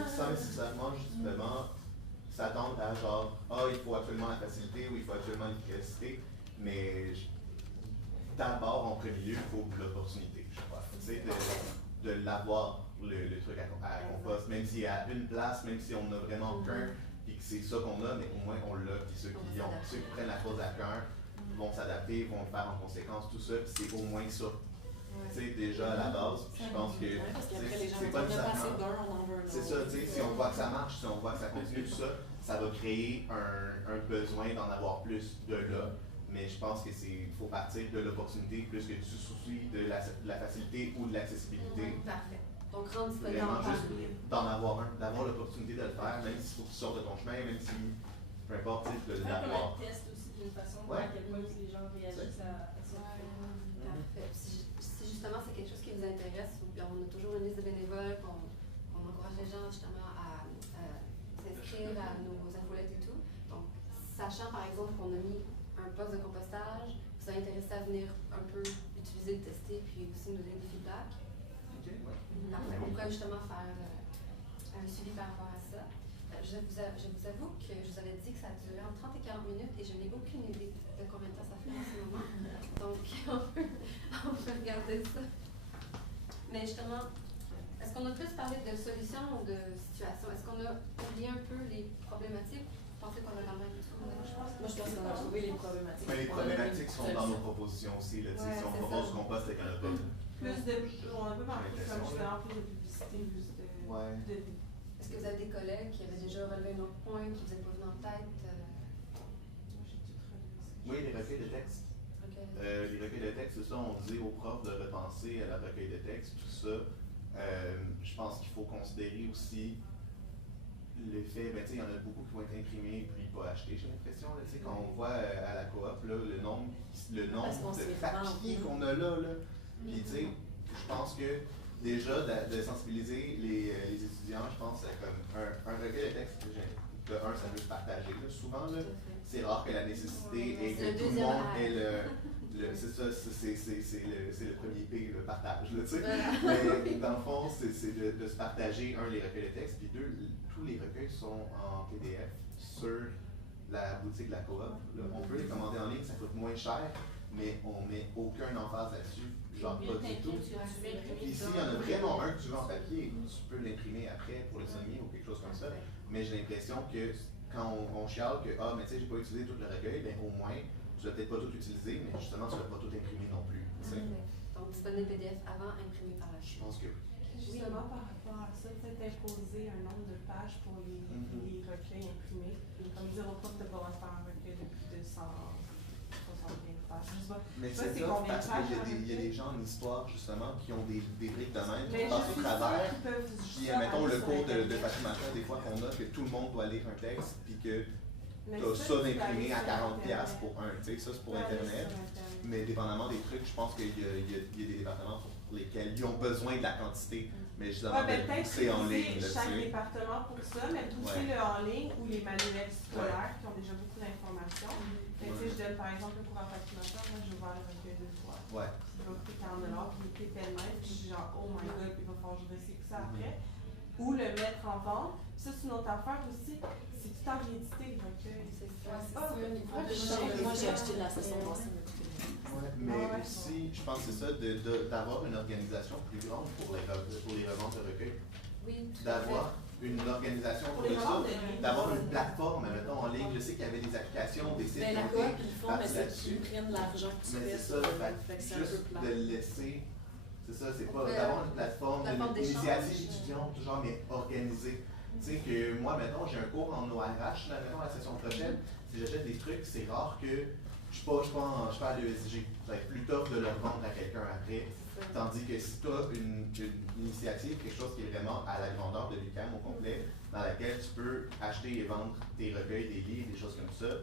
sans nécessairement, justement, s'attendre à genre, il faut absolument la facilité ou il faut absolument l'efficacité, mais d'abord, en premier lieu, il faut l'opportunité, je crois. Tu sais, de l'avoir, le truc à compost, même s'il y a une place, même si on n'a vraiment qu'un, puis que c'est ça qu'on a, mais au moins on l'a, puis ceux qui prennent la chose à cœur vont s'adapter, vont le faire en conséquence, tout ça, puis c'est au moins ça. Tu sais, déjà à la base, puis je pense que c'est pas nécessairement. C'est ça, tu sais, si on voit que ça marche, si on voit que ça continue, tout ça, ça va créer un besoin d'en avoir plus de là. Mais je pense que il faut partir de l'opportunité plus que du souci de la facilité ou de l'accessibilité. Parfait. Donc, rendre disponible. Vraiment juste d'en avoir un, d'avoir l'opportunité de le faire, même s'il faut que tu sortes de ton chemin, même si, peu importe, de l'avoir. Faire un test aussi d'une façon à quel point les gens réagissent à ça. Parfait. Si justement c'est quelque chose qui vous intéresse, on a toujours une liste de bénévoles, on encourage les gens justement à s'inscrire à nos infolettes et tout. Donc, sachant par exemple qu'on a mis un poste de compostage, vous êtes intéressé à venir un peu utiliser, tester, puis aussi nous donner des feedbacks. OK, ouais. Parfait. On pourrait justement faire un suivi par rapport à ça. Je vous avoue que je vous avais dit que ça durait entre 30 et 40 minutes et je n'ai aucune idée de combien de temps ça fait en ce moment. Donc, on peut regarder ça. Mais justement, est-ce qu'on a plus parlé de solutions ou de situations? Est-ce qu'on a oublié un peu les problématiques? Vous pensez qu'on a quand même tout? Moi, je pense qu'on a trouvé les problématiques. Mais les problématiques sont dans nos propositions aussi. Là, si on propose compost, c'est qu'il n'y en a pas. On a un peu marqué comme justement plus de publicité, plus de. Est-ce que vous avez des collègues qui avaient déjà relevé un autre point, qui vous est pas venu en tête? Oui, les recueils de textes. Les recueils de textes, c'est ça, on dit aux profs de repenser à la recueil de textes, tout ça. Je pense qu'il faut considérer aussi l'effet, ben tu sais, il y en a beaucoup qui vont être imprimés puis pas achetés, j'ai l'impression. Tu sais, quand on voit à la coop, là, le nombre de papiers qu'on a là, puis tu sais, je pense que déjà de sensibiliser les étudiants, je pense que c'est comme un recueil de textes, ça peut se partager. Là. Souvent, là, c'est rare que la nécessité est que tout le monde ait c'est ça, c'est le premier P, le partage. Là, mais dans le fond, c'est de se partager, les recueils de textes, puis deux, tous les recueils sont en PDF sur la boutique de la coop. On peut les commander en ligne, ça coûte moins cher, mais on met aucun emphase là-dessus, genre pas du tout. Puis ici, il y en a vraiment un que tu veux en papier, tu peux l'imprimer après pour le signer ou quelque chose comme ça, mais j'ai l'impression que quand on chiale que mais tu sais, j'ai pas utilisé tout le recueil, ben au moins, tu l'as peut-être pas tout utilisé, mais justement, tu l'as pas tout imprimé non plus. Donc, disponible PDF avant, imprimé par la suite. Je pense que justement, par rapport à ça, peut-être imposer un nombre de pages pour les recueils imprimés. Comme dire aux profs de pouvoir faire un recueil de plus de 175 pages. Je sais pas. Mais c'est ça, parce qu'il y a des gens en histoire, justement, qui ont des briques de même, qui passent au travers. Puis, mettons, le cours de papier machin, des fois, qu'on a, que tout le monde doit lire un texte, puis que tu as ça d'imprimé à 40$ pour un, tu sais, ça c'est pour Internet. Mais dépendamment des trucs, je pense qu'il y a des départements pour lesquels ils ont besoin de la quantité. Mais justement, c'est en ligne. Chaque département pour ça, mais pousser le en ligne ou les manuels scolaires qui ont déjà beaucoup d'informations. Tu sais, je donne par exemple le cours en patination, moi je vais voir le recueil 2 fois. Ouais. Il va coûter 40$, puis il était tellement, puis je suis genre, oh my god, il va falloir que je recycle ça après. Ou le mettre en vente. Ça, c'est une autre affaire aussi. C'est tout en réédité le recueil. C'est ça. Moi, j'ai acheté de la session passée. Mais aussi, je pense que c'est ça, d'avoir une organisation plus grande pour les reventes de recueils. Oui, d'avoir une organisation Pour pour les ça, ventes de nuit. d'avoir une plateforme, mettons, en ligne. Je sais qu'il y avait des applications, des sites Mais la qui ont coop, été ils font, mais partis c'est là-dessus. qu'ils prennent l'argent que tu Mais fais. c'est ça, Fait que c'est un juste peu plat. de le laisser, c'est ça, c'est pas Ouais. d'avoir une plateforme, Plateforme une d'échange. initiative étudiante, genre, mais organisée. Tu sais que moi, mettons, j'ai un cours en ORH, là, mettons, la session prochaine, si j'achète des trucs, c'est rare que je suis pas à l'ESG. Ça va être plus tough de le vendre à quelqu'un après. Tandis que si tu as une initiative, quelque chose qui est vraiment à la grandeur de l'UQAM au complet, dans laquelle tu peux acheter et vendre tes recueils, des livres, des choses comme ça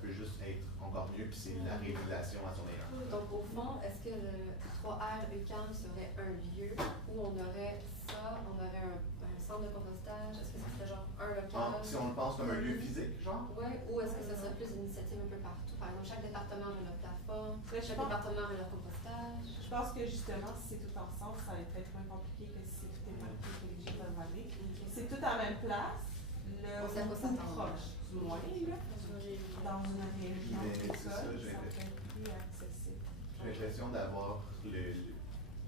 peut juste être encore mieux, puis c'est la réalisation à son meilleur. Donc, au fond, est-ce que le 3R UQAM serait un lieu où on aurait ça, on aurait un centre de compostage? Est-ce que ce serait genre un local? Si on le pense comme un lieu physique, genre? Oui, ou est-ce que ce serait plus une initiative un peu partout? Par exemple, chaque département aurait leur plateforme, Ouais, je chaque pense- département aurait leur compostage. Je pense que justement, si c'est tout ensemble, ça va être peut-être moins compliqué que si c'est tout est marqué que les gens peuvent aller. C'est tout à la même place, On sait à quoi plus s'attendre. proche, du moins, là. Dans une région Mais c'est d'école, ça, ça j'ai peut être plus accessible. J'ai l'impression d'avoir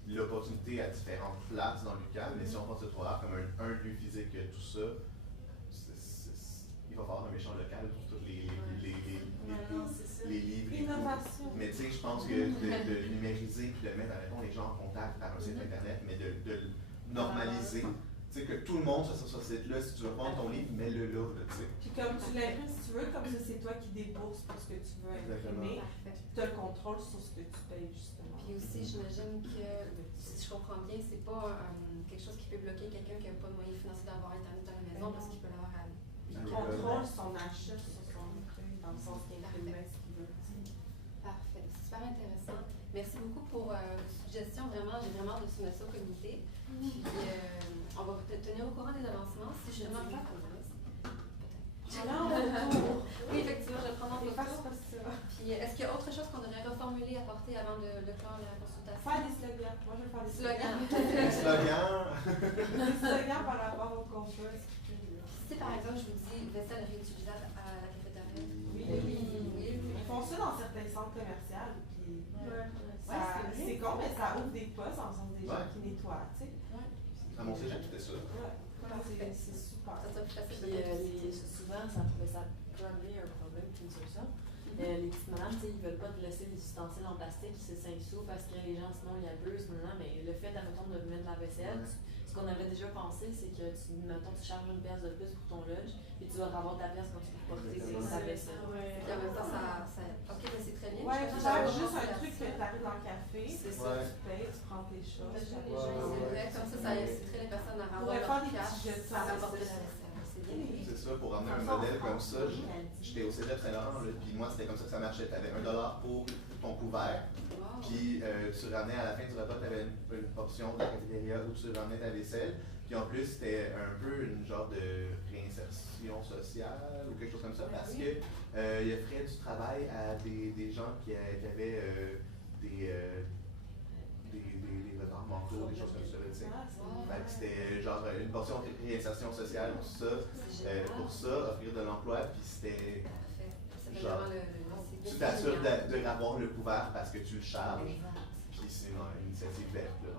l'opportunité à différentes places dans l'UQAM, mais si on pense de 3R comme un lieu physique, tout ça, il va falloir un méchant local pour tous les livres et tout. Innovation. Mais tu sais, je pense que de numériser puis de mettre, admettons, les gens en contact par un site internet, mais de le normaliser. Tu sais, que tout le monde soit sur ce site-là. Si tu veux prendre ton livre, mets-le là, tu sais. Puis comme tu l'imprimes si tu veux, comme ça c'est toi qui débourses pour ce que tu veux imprimer. Parfait. Tu as le contrôle sur ce que tu payes justement. Puis aussi, j'imagine que, si je comprends bien, c'est pas quelque chose qui peut bloquer quelqu'un qui n'a pas de moyens financiers d'avoir Internet à la maison parce qu'il peut l'avoir à Il contrôle son achat sur son écrit, dans le sens qu'il imprime bien ce qu'il veut. Parfait. C'est super intéressant. Merci beaucoup pour vos suggestions. Vraiment, j'ai vraiment hâte de soumettre ça au comité. Puis, on va te tenir au courant des avancements. Si justement, peut-être. Oui, effectivement, je vais prendre en photo. Puis, est-ce qu'il y a autre chose qu'on devrait reformuler, apporter avant de clore la consultation? Faire des slogans. Moi, je vais faire des Slogans. Slogan! Des slogans par rapport au concours. Si par exemple, je vous dis vaisselle réutilisable à la cafétéria. Oui. Ils font ça dans certains centres commerciaux. Puis c'est con, mais ça ouvre des postes en sens des gens qui nettoient, tu sais. À mon cégep, c'était ça. C'est super. Ça sera plus facile Puis souvent, ça peut amener un problème puis une solution. Les petites madames, ils ne veulent pas te laisser des ustensiles en plastique, c'est 5 sous parce que les gens sinon ils abusent maintenant, mais le fait admettons, de mettre la vaisselle, ce qu'on avait déjà pensé, c'est que tu charges une pièce de plus pour ton lunch et tu vas avoir ta pièce quand tu peux porter ta vaisselle. Puis en même temps, ok, mais c'est très bien. Ouais, Je tu pense que fais juste un ça- truc que tu arrives dans le café, c'est ça, Ouais. tu payes, tu prends tes choses. C'est vrai, comme ça inciterait les personnes à pourrait rendre faire leur des cash petits jeux de sans sable. apporter la vaisselle. C'est bien. C'est ça, pour ramener un modèle comme ça, j'étais au cégep Saint-Laurent, là, puis moi, c'était comme ça que ça marchait. Tu avais $1 pour ton couvert, Wow. puis tu ramenais à la fin du repas, tu avais une portion de la cafétéria où tu ramenais ta vaisselle. Puis en plus, c'était un peu une genre de réinsertion sociale ou quelque chose comme ça, parce que il offrait du travail à des gens qui avaient des retards mentaux, des choses comme ça, tu sais. Fait que c'était genre une portion de réinsertion sociale pour ça, offrir de l'emploi, puis c'était Parfait. Ça fait genre, vraiment tu t'assures d'avoir le couvert parce que tu le charges, puis c'est une initiative verte, là.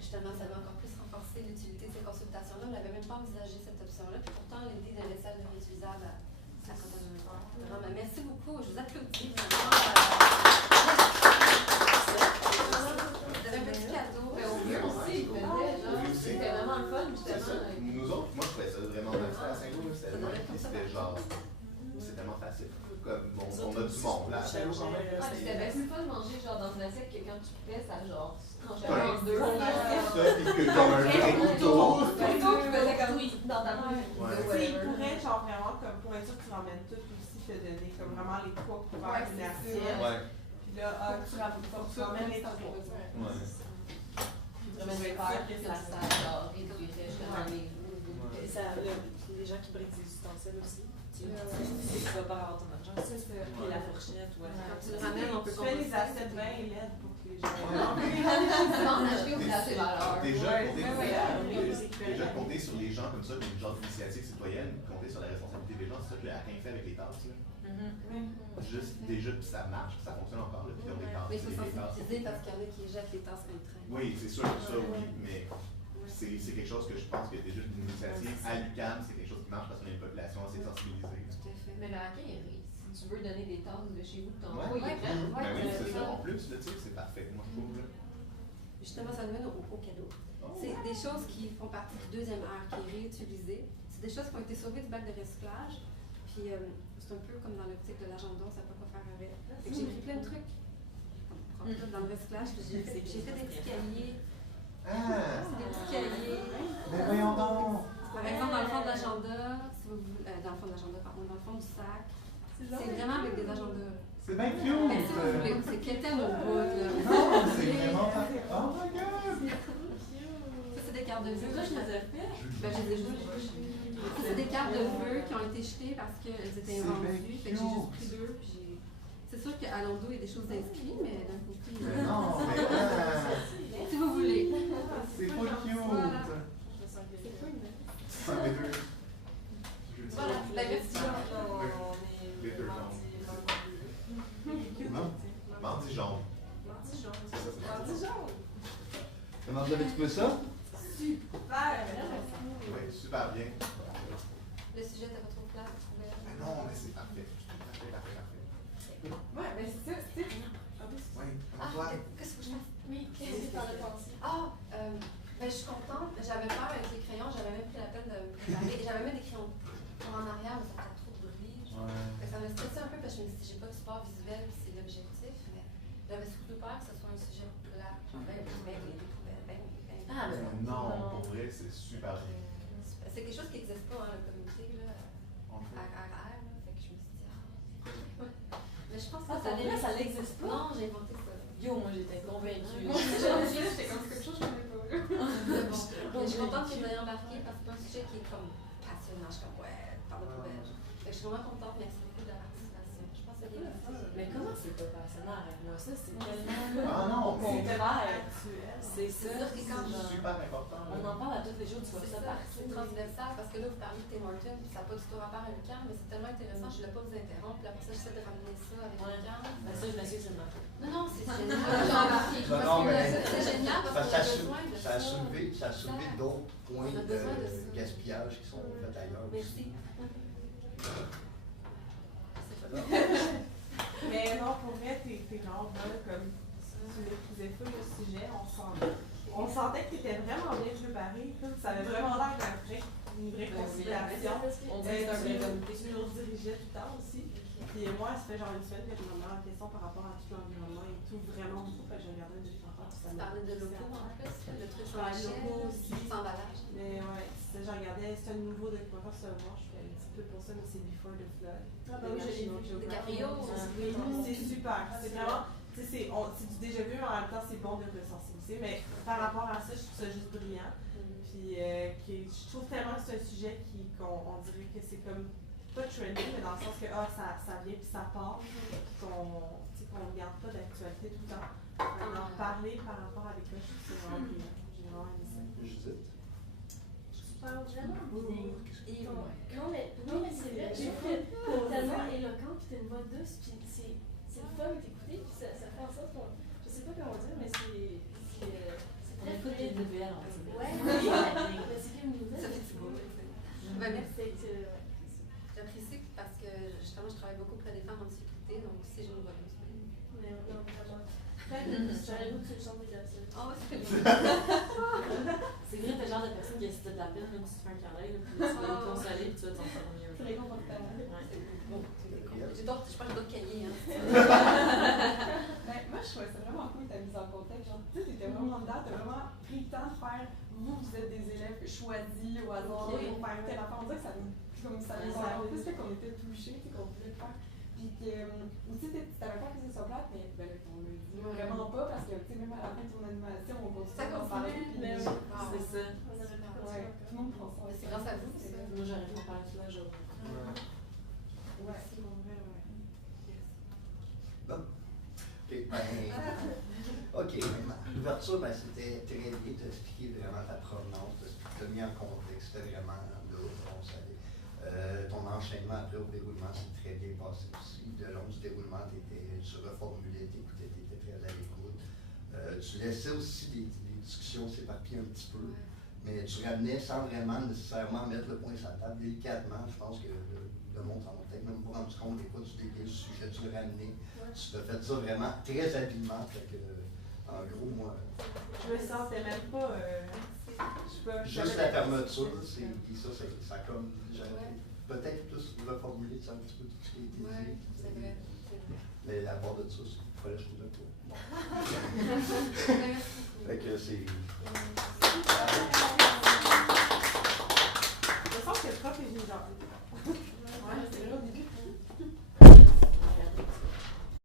Justement, ça va encore plus renforcer l'utilité de ces consultations-là. On n'avait même pas envisagé cette option-là. Puis pourtant, l'idée d'un vaisselle réutilisable, ça coûte vraiment. Merci beaucoup. Je vous applaudis. Vous avez un petit cadeau. Mais au mieux aussi, il faisait, genre, c'était vraiment le fun, C'est ça. justement. Nous autres, moi je trouvais ça vraiment facile à Saint-Louis, c'était genre, c'est tellement facile. Comme on a du monde là à Saint-Louis quand même. Ah, puis c'était bien plus fun de manger genre dans une assiette que quand tu coupais, ça genre tranchait Ouais. en deux. Ça, puis que comme un vrai couteau. Tu faisais comme dans ta main. Ouais. Tu sais, ils pourraient, genre vraiment, comme pour être sûr que tu ramènes tout aussi, te donner comme vraiment les poids pour faire une assiette. Ouais. Puis là, tu ramènes les trois. Ouais. Vraiment, Je vais faire que la salle genre réduirait justement les les gens qui brisent des ustensiles aussi. Tu vas pas avoir ton argent. Puis la fourchette, ouais. Quand tu le ramènes, on peut Tu fais les assiettes bien laides pour que les gens. souvent acheter au place des valeurs. Déjà compter sur les gens comme ça, une genre d'initiative citoyenne, compter sur la responsabilité des gens, c'est ça que la rien fait avec les tasses. Là. Juste déjà, puis ça marche, puis ça fonctionne encore, là, puis ils ont des tasses. Mais il faut des tasses. sensibiliser parce qu'il y en a qui jettent les tasses dans le train. Oui, c'est sûr que ça, oui, mais c'est quelque chose que je pense que déjà une initiative à l'UQAM, c'est quelque chose qui marche parce qu'on a une population assez sensibilisée. Tout à fait. Mais le hacking, si tu veux donner des tasks de chez vous, de ton Ouais. il est prêt. Ben oui, c'est ça. En plus, là, tu sais, c'est parfait. Moi, je trouve. Là. Justement, ça nous mène au cadeau. C'est des choses qui font partie du deuxième art, qui est réutilisé. C'est des choses qui ont été sauvées du bac de recyclage. Puis c'est un peu comme dans l'optique de l'agenda, on ne sait pas quoi faire avec. Fait que j'ai pris plein de trucs dans le recyclage. J'ai fait des petits cahiers. Ah! C'est des petits cahiers. Mais voyons donc! Par exemple, dans le fond de l'agenda, si vous voulez, dans le fond de l'agenda, pardon, dans le fond du sac, c'est vraiment avec des agendas. C'est bien Mais cute! si vous voulez, c'est quétaine au bout, là. Non, c'est vraiment parfait. Oh my god! Ça, c'est des cartes de vœux. Toi, je les ai fait. Ben, j'ai déjà Ça, c'est des cartes de vœux qui ont été jetées parce qu'elles étaient invendues. Fait que j'ai juste pris deux. Puis c'est sûr qu'à l'endos, il y a des choses inscrites, mais d'un côté. Mais non, mais Si vous voulez. c'est pas cute! Voilà. C'est pas une Voilà, la version. Les deux Mardi jaune. C'est ça, c'est mardi jaune. Comment vous avez trouvé ça? Super! Oui, super bien. Le sujet, t'as pas trop clair? Mais non, mais c'est parfait. Parfait. Ouais, mais c'est ça, c'est. Oui, Ah, Antoine. qu'est-ce que je fais? Oui, qu'est-ce que t'en as pensé? Ah, ben, je suis contente. J'avais peur avec les crayons, j'avais même pris la peine de me préparer. J'avais même des crayons en arrière, mais ça fait trop de bruit. Fait que ça me stressait un peu parce que je me dis, j'ai pas de support visuel, puis c'est l'objectif. Mais j'avais surtout peur que ce soit un sujet plat. Ben, les poubelles, Ah, Mais non, pour vrai, c'est super bien. C'est quelque chose qui n'existe pas, hein, le communauté, là, RR, là. Fait que je me suis dit, Mais je pense que Ah, ça n'existe pas? Non, j'ai inventé ça. Yo, moi j'étais convaincue. Moi, j'étais comme quelque chose que je connais pas. Mais bon, mais je suis contente que vous ayez embarqué parce que c'est pas un sujet qui est comme passionnant. Je suis comme, ouais, par le poubelle. Fait que je suis vraiment contente, merci beaucoup de la participation. Je pense que c'est bien. Mais comment c'est pas passionnant, arrête-moi ça, c'est tellement Ah non, au contraire. C'est C'est ça, sûr que quand genre, super important. on en parle à tous les jours, tu vois C'est ça ça, partout. c'est transversal parce que là, vous parlez de Tim Hortons, puis ça n'a pas du tout rapport avec l'UQAM, mais c'est tellement intéressant, je ne voulais pas vous interrompre, puis après ça, j'essaie de ramener ça avec l'UQAM. Ben ça, je m'assure, c'est de ma faute. Non, non, c'est génial. J'ai embarqué. Non, Parce non, que mais- c'est génial parce qu'on a besoin de Ça a ça. soulevé d'autres points On a besoin de ça. de gaspillage qui sont faits ailleurs. Merci. Mais non, pour vrai, t'es vraiment bonne, comme tu maîtrisais pas le sujet, on sentait que t'étais vraiment bien préparée, ça avait vraiment l'air une vraie considération. On dirait que c'est un vrai comité. Tu nous dirigeais tout le temps aussi. Puis moi, ça fait genre une semaine que je me remets en question par rapport à tout l'environnement et tout, vraiment beaucoup, parce que j'ai regardé des enfants, puis ça Tu m'a... parlais de locaux en plus, le truc Je sur la parlais de chaîne, locaux aussi. sans emballage. Mais ouais, j'ai regardé, c'est un nouveau documentaire sur le voir, je fais un petit peu pour ça, mais c'est Before the Flood. Ah, bah oui, j'ai vu. DiCaprio. C'est super, c'est vraiment, tu sais, c'est du déjà vu, mais en même temps, c'est bon de le sensibiliser. Mais par rapport à ça, je trouve ça juste brillant. Puis je trouve tellement que c'est un sujet qu'on dirait que c'est comme, pas trending, mais dans le sens que ça vient puis ça part, puis qu'on ne garde pas d'actualité tout le temps. En parler par rapport à l'école, je trouve que c'est vraiment brillant. J'ai vraiment aimé ça. Judith? Tu parles vraiment bien. Et Non, mais c'est vrai, je trouve que t'es tellement éloquent, puis t'as une voix douce, puis c'est le fun de t'écouter, puis ça fait en sorte qu'on. Je sais pas comment dire, mais c'est On très écoute les fluide. nouvelles, on dit. Ouais, mais c'est comme une nouvelle. ça fait du beau. Ben, merci. J'apprécie parce que justement, je travaille beaucoup auprès des femmes en difficulté, donc si j'ai une voix douce, Mais non, vraiment. J'aurais voulu que tu le chantes déjà ça. oh, c'est C'est vrai, t'es le genre de personne qui, si t'as de la peine, là, tu te fais un câlin, là, puis tu vas te consoler, puis tu vas t'en sortir mieux. C'est réconfortant. Ouais. J'ai d'autres, je parle d'autres cahiers. Hein. Ben, moi, je trouvais ça vraiment cool ta mise en contexte. Genre, tu sais, t'étais vraiment dedans, t'as vraiment pris le temps de faire. Vous êtes des élèves choisis au hasard pour faire tel enfant. On dirait que ça nous a plus fait qu'on était touchés, qu'on voulait le faire. Puis que, aussi, tu t'avais pas que ce soit plate, mais ben, on le dit vraiment pas parce que, tu sais, même à la fin de ton animation, on continue à en parler. Puis, Mais C'est ça. on avait pas ouais, tout le monde prend ça. C'est grâce à vous, ça. Moi, j'aurais pu en parler toute la journée. Ouais, c'est bon, ouais. Bon. OK, maintenant, l'ouverture, ben, c'était très bien, tu as expliqué vraiment ta provenance, tu as mis en contexte, c'était vraiment là, on savait. Ton enchaînement après au déroulement s'est très bien passé aussi. Le long du déroulement, tu reformulais, tu écoutais, tu étais très à l'écoute. Tu laissais aussi les discussions s'éparpiller un petit peu. Mais tu ramenais sans vraiment nécessairement mettre le point sur la table, délicatement. Je pense que le monde s'en a peut-être même pas rendu compte. Des fois, tu décris le sujet, tu le ramenais. Tu te fais ça vraiment très habilement. Fait que, en gros, moi. Je me sentais même pas. Juste la fermeture, ça comme. J'aurais peut-être plus reformulé un petit peu tout ce qui a été dit. Oui, c'est vrai. Mais à part de ça, il fallait que je trouve un peu. Fait que c'est.